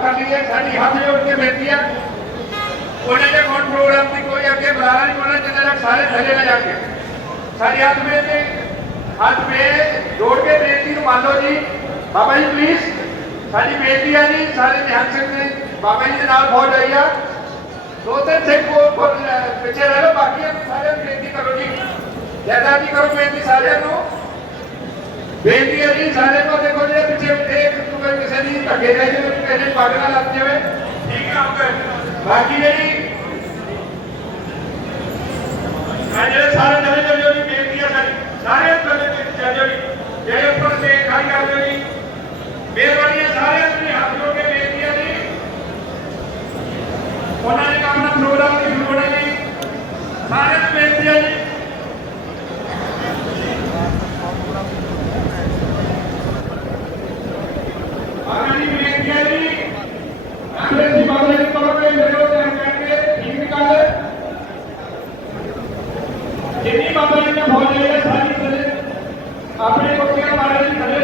कर लिए साड़ी हाथ जोड़ के बेटी है उन्हें जब कौन प्रोग्राम थी, कोई आके बुलाना नहीं, बोला जितने तक सारे धरे ना जाके। साड़ी हाथ में थे। हाथ में जोड़ के बेटी को मान लो जी। बाबा जी प्लीज़ साड़ी बेटी है जी, सारे ध्यान से ने बाबा जी के नाल बहुत जाइया दो तीन से को पीछे रह लो, बाकी सारे बेटी करो जी। जयदा जी करो बेटी सारे को। बेटी है जी, सारे को ધક્કે જાય છે તો એને પાડેલા લાગતી હવે ઠીક કામ કરે બાકી એની આજે સારે નવી નવીઓની બેટીયા સારી સારે નવી નવીઓની જય ઉપર સે ખાઈ કાઢોની मेहरबानी सारे अपने हाथियों के बेटिया ने उन्होंने काम प्रोग्राम की शुरू बनाई सारे बेटिया ने જેની બાબતને ભોજન સારી કરે આપણે કોઈ મારે ખરે